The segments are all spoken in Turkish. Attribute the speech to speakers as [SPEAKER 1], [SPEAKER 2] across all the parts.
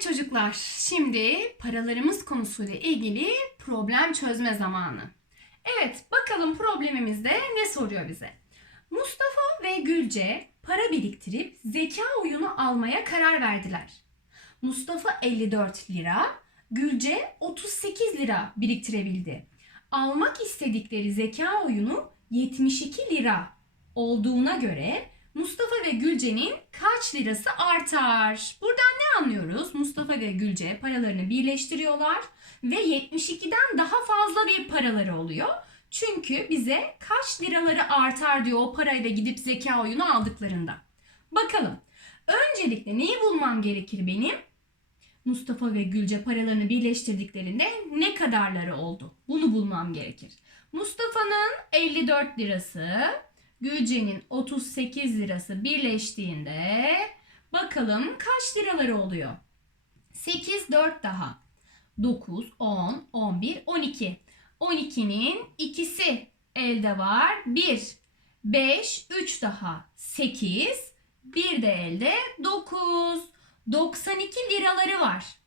[SPEAKER 1] Evet çocuklar, şimdi paralarımız konusuyla ilgili problem çözme zamanı. Evet, bakalım problemimizde ne soruyor bize? Mustafa ve Gülce para biriktirip zeka oyunu almaya karar verdiler. Mustafa 54 lira, Gülce 38 lira biriktirebildi. Almak istedikleri zeka oyunu 72 lira olduğuna göre Mustafa ve Gülce'nin kaç lirası artar? Buradan ne anlıyoruz? Mustafa ve Gülce paralarını birleştiriyorlar ve 72'den daha fazla bir paraları oluyor. Çünkü bize kaç liraları artar diyor o parayla gidip zeka oyunu aldıklarında. Bakalım. Öncelikle neyi bulmam gerekir benim? Mustafa ve Gülce paralarını birleştirdiklerinde ne kadarları oldu? Bunu bulmam gerekir. Mustafa'nın 54 lirası, Gülce'nin 38 lirası birleştiğinde bakalım kaç liraları oluyor? 8 4 daha. 9 10 11 12. 12'nin ikisi elde var. 1 5 3 daha. 8 bir de elde 9. 92 liraları var.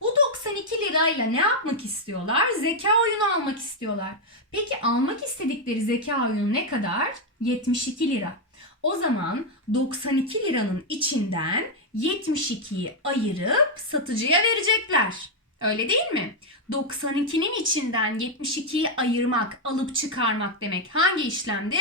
[SPEAKER 1] Bu 92 lirayla ne yapmak istiyorlar? Zeka oyunu almak istiyorlar. Peki almak istedikleri zeka oyunu ne kadar? 72 lira. O zaman 92 liranın içinden 72'yi ayırıp satıcıya verecekler. Öyle değil mi? 92'nin içinden 72'yi ayırmak, alıp çıkarmak demek hangi işlemdir?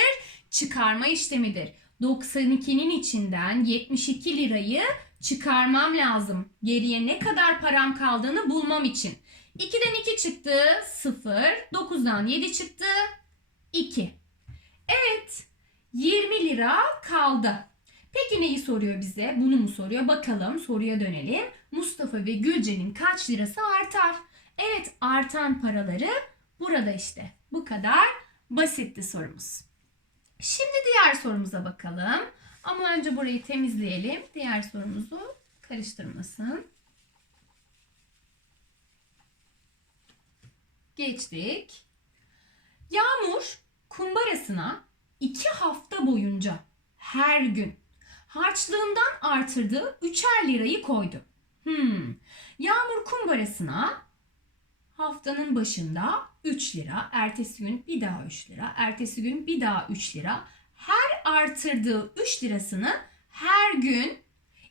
[SPEAKER 1] Çıkarma işlemidir. 92'nin içinden 72 lirayı çıkarmam lazım. Geriye ne kadar param kaldığını bulmam için. 2'den 2 çıktı 0, 9'dan 7 çıktı 2. Evet 20 lira kaldı. Peki neyi soruyor bize? Bunu mu soruyor? Bakalım soruya dönelim. Mustafa ve Gülce'nin kaç lirası artar? Evet artan paraları burada işte. Bu kadar basitti sorumuz. Şimdi diğer sorumuza bakalım. Ama önce burayı temizleyelim. Diğer sorumuzu karıştırmasın. Geçtik. Yağmur kumbarasına iki hafta boyunca her gün harçlığından artırdığı üçer lirayı koydu. Hmm. Yağmur kumbarasına haftanın başında 3 lira, ertesi gün bir daha 3 lira, ertesi gün bir daha 3 lira. Her artırdığı 3 lirasını her gün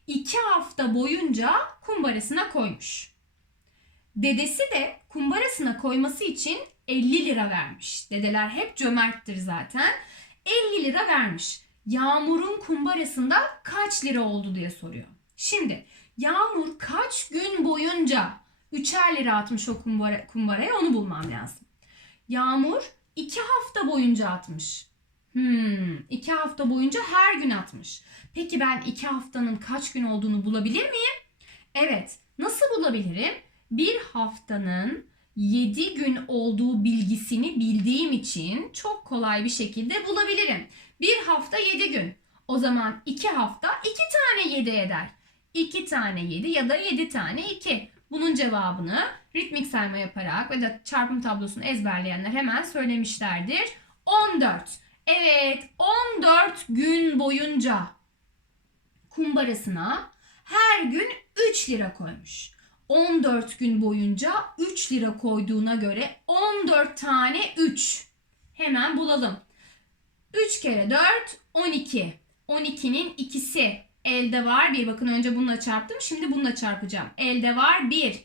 [SPEAKER 1] 2 hafta boyunca kumbarasına koymuş. Dedesi de kumbarasına koyması için 50 lira vermiş. Dedeler hep cömerttir zaten. 50 lira vermiş. Yağmur'un kumbarasında kaç lira oldu diye soruyor. Şimdi Yağmur kaç gün boyunca 3'er lira atmış o kumbara, kumbaraya onu bulmam lazım. Yağmur 2 hafta boyunca atmış. Hmm, 2 hafta boyunca her gün atmış. Peki ben 2 haftanın kaç gün olduğunu bulabilir miyim? Evet. Nasıl bulabilirim? Bir haftanın 7 gün olduğu bilgisini bildiğim için çok kolay bir şekilde bulabilirim. Bir hafta 7 gün. O zaman 2 hafta 2 tane 7 eder. 2 tane 7 ya da 7 tane 2. Bunun cevabını ritmik sayma yaparak ve de çarpım tablosunu ezberleyenler hemen söylemişlerdir. 14. Evet 14 gün boyunca kumbarasına her gün 3 lira koymuş. 14 gün boyunca 3 lira koyduğuna göre 14 tane 3. Hemen bulalım. 3 kere 4 12. 12'nin ikisi elde var. Bir bakın önce bununla çarptım. Şimdi bununla çarpacağım. Elde var 1.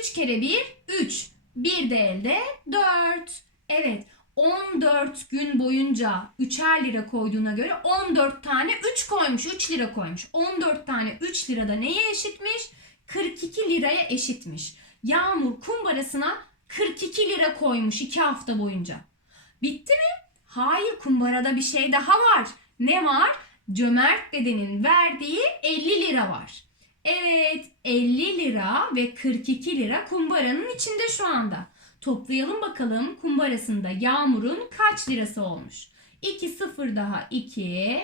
[SPEAKER 1] 3 kere 1 3. 1 de elde 4. Evet 14 gün boyunca 3'er lira koyduğuna göre 14 tane 3 koymuş. 3 lira koymuş. 14 tane 3 lira da neye eşitmiş? 42 liraya eşitmiş. Yağmur kumbarasına 42 lira koymuş 2 hafta boyunca. Bitti mi? Hayır kumbarada bir şey daha var. Ne var? Cömert dedenin verdiği 50 lira var. Evet 50 lira ve 42 lira kumbaranın içinde şu anda. Toplayalım bakalım kumbarasında Yağmur'un kaç lirası olmuş? 2 0 daha 2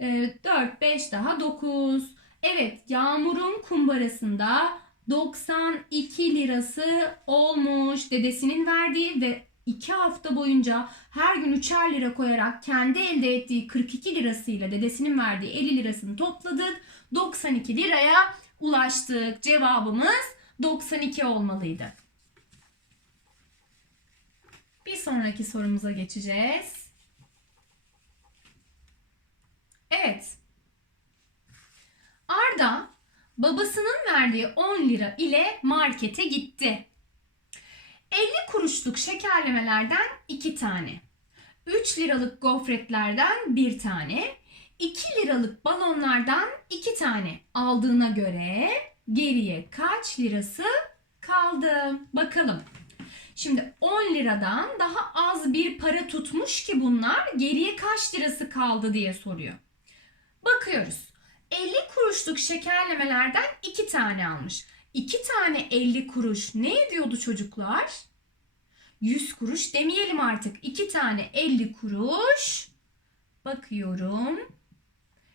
[SPEAKER 1] 4 5 daha 9. Evet Yağmur'un kumbarasında 92 lirası olmuş. Dedesinin verdiği ve 2 hafta boyunca her gün 3'er lira koyarak kendi elde ettiği 42 lirasıyla dedesinin verdiği 50 lirasını topladık. 92 liraya ulaştık. Cevabımız 92 olmalıydı. Bir sonraki sorumuza geçeceğiz. Evet. Arda babasının verdiği 10 lira ile markete gitti. 50 kuruşluk şekerlemelerden 2 tane. 3 liralık gofretlerden 1 tane. 2 liralık balonlardan 2 tane aldığına göre geriye kaç lirası kaldı? Bakalım. Şimdi 10 liradan daha az bir para tutmuş ki bunlar geriye kaç lirası kaldı diye soruyor. Bakıyoruz. 50 kuruşluk şekerlemelerden 2 tane almış. 2 tane 50 kuruş ne ediyordu çocuklar? 100 kuruş demeyelim artık. 2 tane 50 kuruş. Bakıyorum.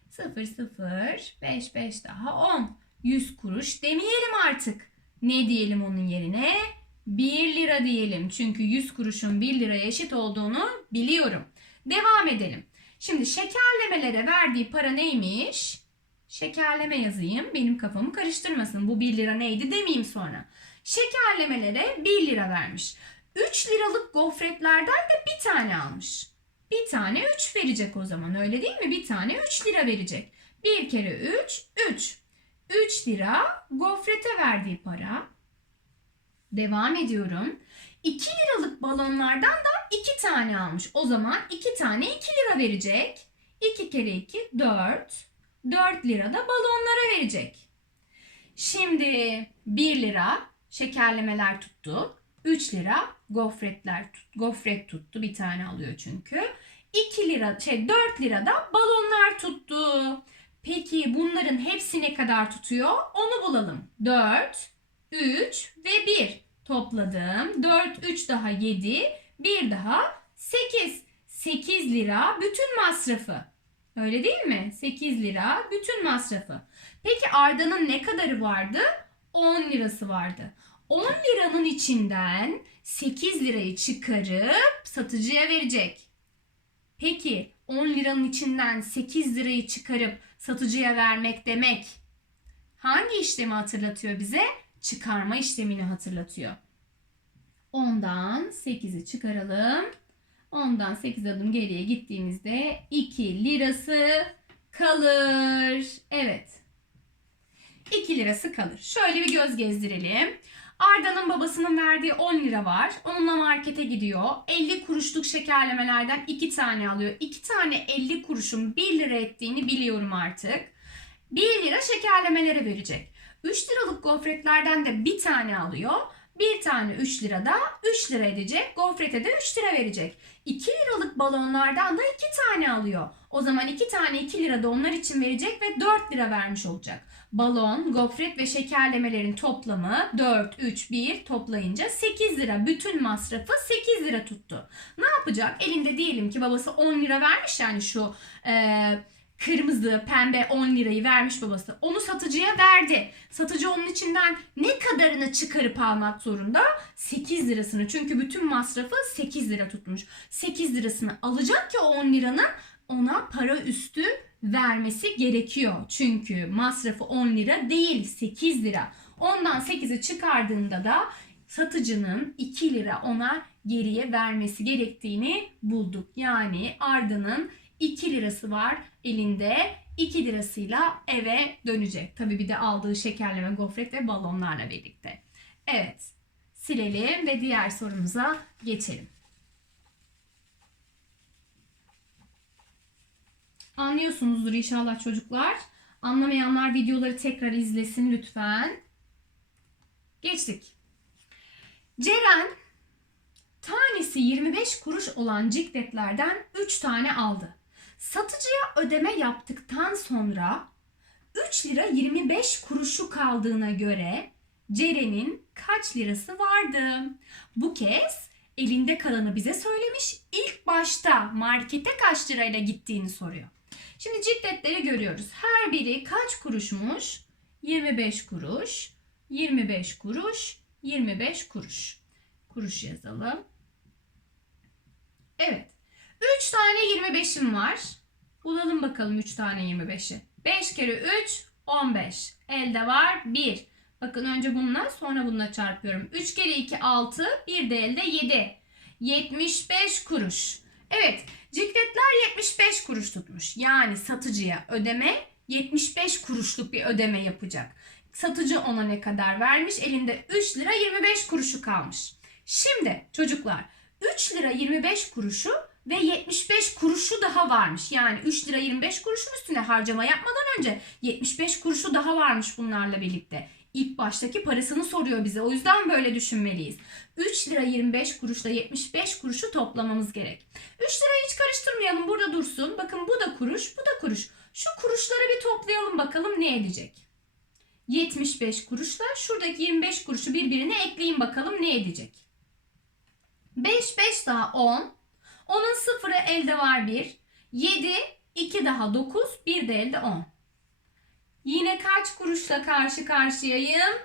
[SPEAKER 1] 0 0 5 5 daha 10. 100 kuruş demeyelim artık. Ne diyelim onun yerine? 1 lira diyelim. Çünkü 100 kuruşun 1 liraya eşit olduğunu biliyorum. Devam edelim. Şimdi şekerlemelere verdiği para neymiş? Şekerleme yazayım. Benim kafamı karıştırmasın. Bu 1 lira neydi demeyeyim sonra. Şekerlemelere 1 lira vermiş. 3 liralık gofretlerden de bir tane almış. Bir tane 3 verecek o zaman öyle değil mi? Bir tane 3 lira verecek. Bir kere 3, 3. 3 lira gofrete verdiği para. Devam ediyorum. 2 liralık balonlardan da 2 tane almış. O zaman 2 tane 2 lira verecek. 2 kere 2 4. 4 lira da balonlara verecek. Şimdi 1 lira şekerlemeler tuttu. 3 lira gofretler gofret tuttu. Bir tane alıyor çünkü. 2 lira şey 4 lira da balonlar tuttu. Peki bunların hepsi ne kadar tutuyor? Onu bulalım. 4, 3 ve 1 topladım. 4, 3 daha 7, 1 daha 8. 8 lira bütün masrafı. Öyle değil mi? 8 lira bütün masrafı. Peki Arda'nın ne kadarı vardı? 10 lirası vardı. 10 liranın içinden 8 lirayı çıkarıp satıcıya verecek. Peki 10 liranın içinden 8 lirayı çıkarıp satıcıya vermek demek hangi işlemi hatırlatıyor bize? Çıkarma işlemini hatırlatıyor. 10'dan 8'i çıkaralım. 10'dan 8 adım geriye gittiğimizde 2 lirası kalır. Evet. 2 lirası kalır. Şöyle bir göz gezdirelim. Arda'nın babasının verdiği 10 lira var. Onunla markete gidiyor. 50 kuruşluk şekerlemelerden 2 tane alıyor. 2 tane 50 kuruşun 1 lira ettiğini biliyorum artık. 1 lira şekerlemelere verecek. 3 liralık gofretlerden de bir tane alıyor. Bir tane 3 lirada 3 lira edecek. Gofrete de 3 lira verecek. 2 liralık balonlardan da 2 tane alıyor. O zaman 2 tane 2 lira da onlar için verecek ve 4 lira vermiş olacak. Balon, gofret ve şekerlemelerin toplamı 4, 3, 1 toplayınca 8 lira. Bütün masrafı 8 lira tuttu. Ne yapacak? Elinde diyelim ki babası 10 lira vermiş yani şu e, kırmızı, pembe 10 lirayı vermiş babası. Onu satıcıya verdi. Satıcı onun içinden ne kadarını çıkarıp almak zorunda? 8 lirasını. Çünkü bütün masrafı 8 lira tutmuş. 8 lirasını alacak ki o 10 liranın ona para üstü vermesi gerekiyor. Çünkü masrafı 10 lira değil 8 lira. Ondan 8'i çıkardığında da satıcının 2 lira ona geriye vermesi gerektiğini bulduk. Yani Arda'nın 2 lirası var elinde. 2 lirasıyla eve dönecek. Tabii bir de aldığı şekerleme, gofret ve balonlarla birlikte. Evet. Silelim ve diğer sorumuza geçelim. Anlıyorsunuzdur inşallah çocuklar. Anlamayanlar videoları tekrar izlesin lütfen. Geçtik. Ceren tanesi 25 kuruş olan cikletlerden 3 tane aldı. Satıcıya ödeme yaptıktan sonra 3 lira 25 kuruşu kaldığına göre Ceren'in kaç lirası vardı? Bu kez elinde kalanı bize söylemiş. İlk başta markete kaç lirayla gittiğini soruyor. Şimdi cikletleri görüyoruz. Her biri kaç kuruşmuş? 25 kuruş, 25 kuruş, 25 kuruş. Kuruş yazalım. Evet. 3 tane 25'im var. Bulalım bakalım 3 tane 25'i. 5 kere 3 15. Elde var 1. Bakın önce bununla sonra bununla çarpıyorum. 3 kere 2 6. Bir de elde 7. 75 kuruş. Evet cikletler 75 kuruş tutmuş. Yani satıcıya ödeme 75 kuruşluk bir ödeme yapacak. Satıcı ona ne kadar vermiş? Elinde 3 lira 25 kuruşu kalmış. Şimdi çocuklar 3 lira 25 kuruşu ve 75 kuruşu daha varmış. Yani 3 lira 25 kuruşun üstüne harcama yapmadan önce 75 kuruşu daha varmış bunlarla birlikte. İlk baştaki parasını soruyor bize. O yüzden böyle düşünmeliyiz. 3 lira 25 kuruşla 75 kuruşu toplamamız gerek. 3 lirayı hiç karıştırmayalım. Burada dursun. Bakın bu da kuruş, bu da kuruş. Şu kuruşları bir toplayalım bakalım ne edecek. 75 kuruşla şuradaki 25 kuruşu birbirine ekleyin bakalım ne edecek. 5 5 daha 10. Onun sıfırı elde var 1. 7 2 daha 9 bir de elde 10. Yine kaç kuruşla karşı karşıyayım?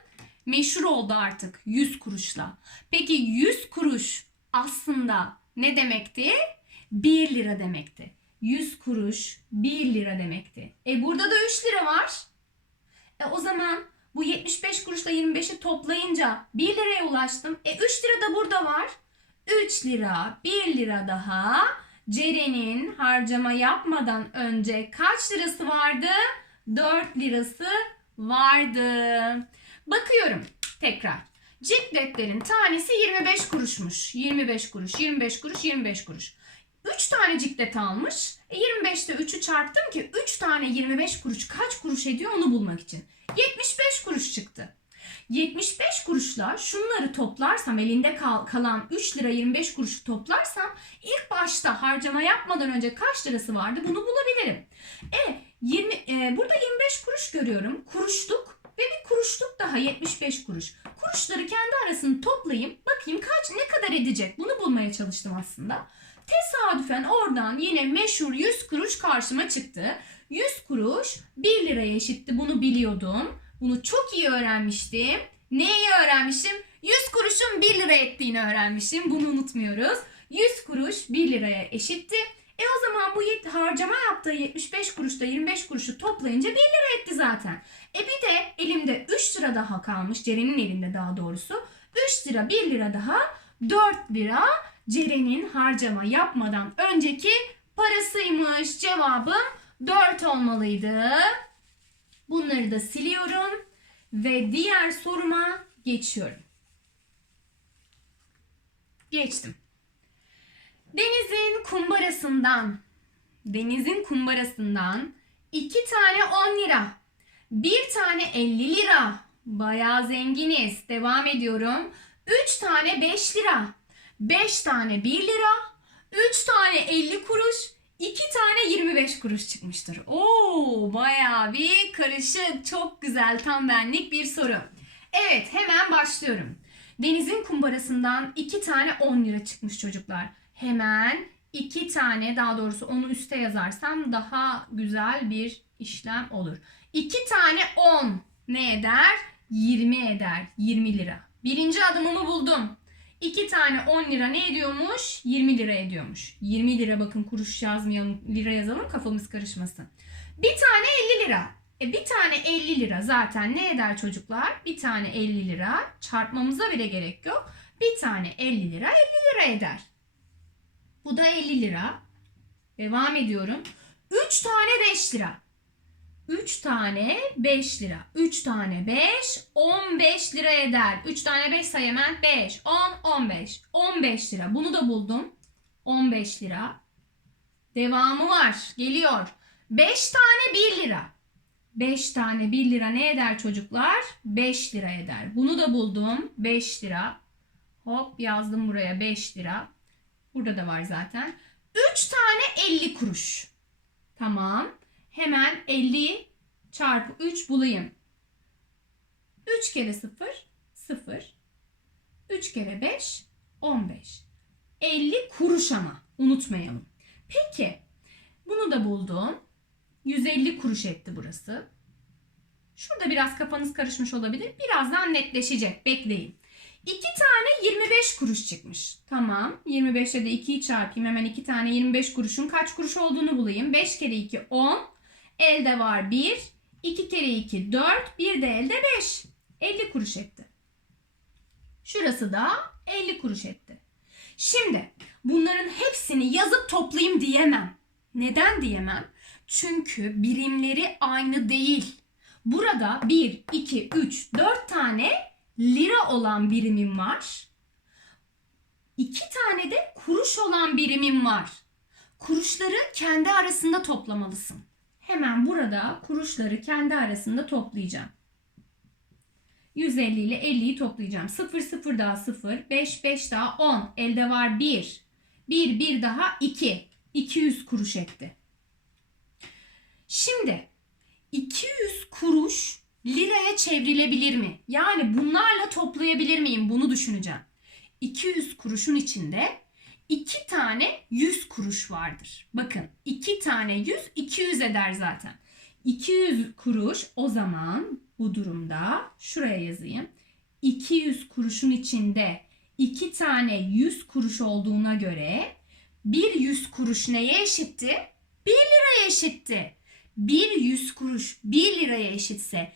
[SPEAKER 1] Meşhur oldu artık 100 kuruşla. Peki 100 kuruş aslında ne demekti? 1 lira demekti. 100 kuruş 1 lira demekti. E burada da 3 lira var. E o zaman bu 75 kuruşla 25'i toplayınca 1 liraya ulaştım. E 3 lira da burada var. 3 lira 1 lira daha Ceren'in harcama yapmadan önce kaç lirası vardı? 4 lirası vardı. Bakıyorum tekrar. Cikletlerin tanesi 25 kuruşmuş. 25 kuruş, 25 kuruş, 25 kuruş. 3 tane ciklet almış. E 25'te 3'ü çarptım ki 3 tane 25 kuruş kaç kuruş ediyor onu bulmak için. 75 kuruş çıktı. 75 kuruşla şunları toplarsam elinde kal- kalan 3 lira 25 kuruşu toplarsam ilk başta harcama yapmadan önce kaç lirası vardı bunu bulabilirim. E 20 e, burada 25 kuruş görüyorum. Kuruşluk ve bir kuruşluk daha 75 kuruş. Kuruşları kendi arasını toplayayım. Bakayım kaç ne kadar edecek. Bunu bulmaya çalıştım aslında. Tesadüfen oradan yine meşhur 100 kuruş karşıma çıktı. 100 kuruş 1 liraya eşitti. Bunu biliyordum. Bunu çok iyi öğrenmiştim. Neyi öğrenmişim? 100 kuruşun 1 lira ettiğini öğrenmişim. Bunu unutmuyoruz. 100 kuruş 1 liraya eşitti. E o zaman bu harcama yaptığı 75 kuruşta 25 kuruşu toplayınca 1 lira etti zaten. E bir de elimde 3 lira daha kalmış. Ceren'in elinde daha doğrusu. 3 lira 1 lira daha 4 lira Ceren'in harcama yapmadan önceki parasıymış. Cevabım 4 olmalıydı. Bunları da siliyorum ve diğer soruma geçiyorum. Geçtim. Denizin kumbarasından denizin kumbarasından iki tane 10 lira, bir tane 50 lira. Bayağı zenginiz. Devam ediyorum. 3 tane 5 lira, 5 tane 1 lira, 3 tane 50 kuruş, 2 tane 25 kuruş çıkmıştır. Oo, bayağı bir karışık, çok güzel, tam benlik bir soru. Evet, hemen başlıyorum. Denizin kumbarasından 2 tane 10 lira çıkmış çocuklar. Hemen 2 tane, daha doğrusu onu üste yazarsam daha güzel bir işlem olur. 2 tane 10 ne eder? 20 eder. 20 lira. Birinci adımımı buldum. 2 tane 10 lira ne ediyormuş? 20 lira ediyormuş. 20 lira bakın kuruş yazmayalım, lira yazalım kafamız karışmasın. Bir tane 50 lira. E bir tane 50 lira zaten ne eder çocuklar? Bir tane 50 lira çarpmamıza bile gerek yok. Bir tane 50 lira 50 lira eder. Bu da 50 lira. Devam ediyorum. 3 tane 5 lira. 3 tane 5 lira. 3 tane 5 15 lira eder. 3 tane 5 say hemen 5 10 15. 15 lira. Bunu da buldum. 15 lira. Devamı var. Geliyor. 5 tane 1 lira. 5 tane 1 lira ne eder çocuklar? 5 lira eder. Bunu da buldum. 5 lira. Hop yazdım buraya 5 lira. Burada da var zaten. 3 tane 50 kuruş. Tamam. Hemen 50 çarpı 3 bulayım. 3 kere 0 0. 3 kere 5 15. 50 kuruş ama unutmayalım. Peki bunu da buldum. 150 kuruş etti burası. Şurada biraz kafanız karışmış olabilir. Birazdan netleşecek. Bekleyin. 2 tane 25 kuruş çıkmış. Tamam. 25'e de 2'yi çarpayım. Hemen 2 tane 25 kuruşun kaç kuruş olduğunu bulayım. 5 kere 2 10. Elde var 1. 2 kere 2 4. Bir de elde 5. 50 kuruş etti. Şurası da 50 kuruş etti. Şimdi bunların hepsini yazıp toplayayım diyemem. Neden diyemem? Çünkü birimleri aynı değil. Burada 1, 2, 3, 4 tane lira olan birimim var. 2 tane de kuruş olan birimim var. Kuruşları kendi arasında toplamalısın. Hemen burada kuruşları kendi arasında toplayacağım. 150 ile 50'yi toplayacağım. 0 0 daha 0, 5 5 daha 10. Elde var 1. 1 1 daha 2. 200 kuruş etti. Şimdi 200 kuruş liraya çevrilebilir mi? Yani bunlarla toplayabilir miyim? Bunu düşüneceğim. 200 kuruşun içinde 2 tane 100 kuruş vardır. Bakın 2 tane 100 200 eder zaten. 200 kuruş o zaman bu durumda şuraya yazayım. 200 kuruşun içinde 2 tane 100 kuruş olduğuna göre bir 100 kuruş neye eşitti? 1 liraya eşitti. Bir 100 kuruş 1 liraya eşitse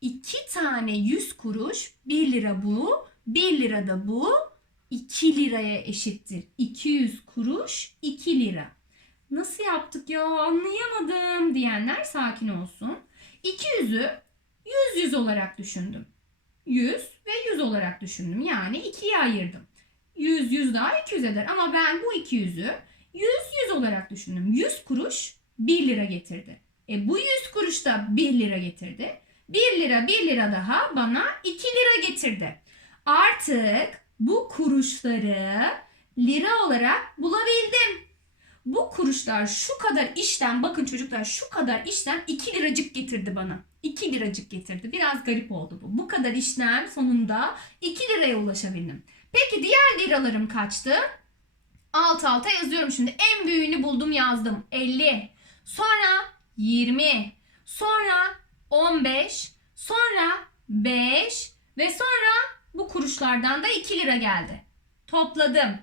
[SPEAKER 1] 2 tane 100 kuruş 1 lira bu, 1 lira da bu 2 liraya eşittir. 200 kuruş 2 lira. Nasıl yaptık ya anlayamadım diyenler sakin olsun. 200'ü 100 100 olarak düşündüm. 100 ve 100 olarak düşündüm. Yani 2'ye ayırdım. 100 100 daha 200 eder ama ben bu 200'ü 100 100 olarak düşündüm. 100 kuruş 1 lira getirdi. E bu 100 kuruş da 1 lira getirdi. 1 lira 1 lira daha bana 2 lira getirdi. Artık bu kuruşları lira olarak bulabildim. Bu kuruşlar şu kadar işten bakın çocuklar şu kadar işten 2 liracık getirdi bana. 2 liracık getirdi. Biraz garip oldu bu. Bu kadar işlem sonunda 2 liraya ulaşabildim. Peki diğer liralarım kaçtı? Alt alta yazıyorum şimdi. En büyüğünü buldum yazdım. 50. Sonra 20. Sonra 15. Sonra 5. Ve sonra bu kuruşlardan da 2 lira geldi. Topladım.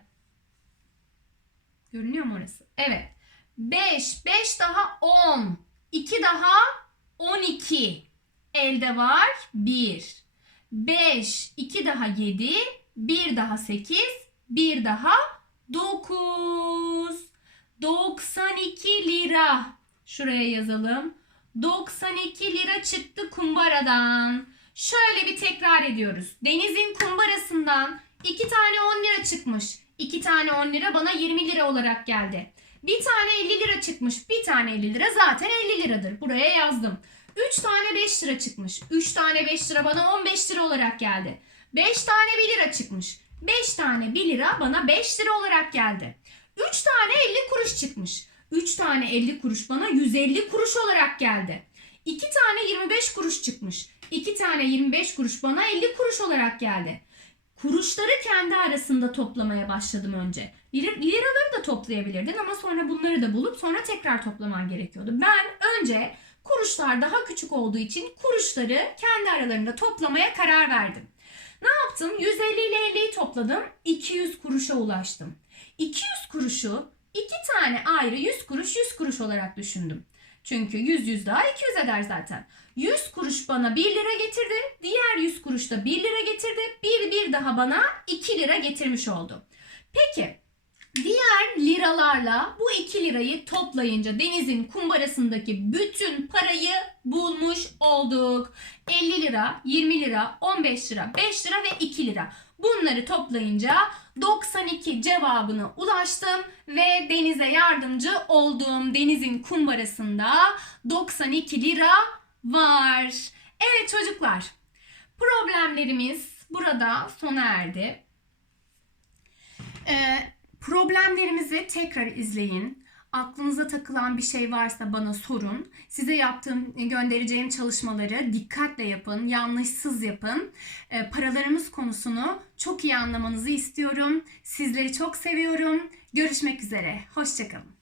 [SPEAKER 1] Görünüyor mu orası? Evet. 5. 5 daha 10. 2 daha 12. Elde var 1. 5. 2 daha 7. 1 daha 8. 1 daha 9. 92 lira. Şuraya yazalım. 92 lira çıktı kumbaradan. Şöyle bir tekrar ediyoruz. Deniz'in kumbarasından 2 tane 10 lira çıkmış. 2 tane 10 lira bana 20 lira olarak geldi. Bir tane 50 lira çıkmış. Bir tane 50 lira zaten 50 liradır. Buraya yazdım. 3 tane 5 lira çıkmış. 3 tane 5 lira bana 15 lira olarak geldi. 5 tane 1 lira çıkmış. 5 tane 1 lira bana 5 lira olarak geldi. 3 tane 50 kuruş çıkmış. 3 tane 50 kuruş bana 150 kuruş olarak geldi. 2 tane 25 kuruş çıkmış. 2 tane 25 kuruş bana 50 kuruş olarak geldi. Kuruşları kendi arasında toplamaya başladım önce. Lir- Liraları da toplayabilirdin ama sonra bunları da bulup sonra tekrar toplaman gerekiyordu. Ben önce kuruşlar daha küçük olduğu için kuruşları kendi aralarında toplamaya karar verdim. Ne yaptım? 150 ile 50'yi topladım. 200 kuruşa ulaştım. 200 kuruşu iki tane ayrı 100 kuruş 100 kuruş olarak düşündüm. Çünkü 100 100 daha 200 eder zaten. 100 kuruş bana 1 lira getirdi. Diğer 100 kuruş da 1 lira getirdi. Bir bir daha bana 2 lira getirmiş oldu. Peki diğer liralarla bu 2 lirayı toplayınca denizin kumbarasındaki bütün parayı bulmuş olduk. 50 lira, 20 lira, 15 lira, 5 lira ve 2 lira. Bunları toplayınca 92 cevabına ulaştım ve Deniz'e yardımcı olduğum Deniz'in kumbarasında 92 lira var. Evet çocuklar, problemlerimiz burada sona erdi. Ee, problemlerimizi tekrar izleyin. Aklınıza takılan bir şey varsa bana sorun. Size yaptığım, göndereceğim çalışmaları dikkatle yapın, yanlışsız yapın. Ee, paralarımız konusunu çok iyi anlamanızı istiyorum. Sizleri çok seviyorum. Görüşmek üzere. Hoşçakalın.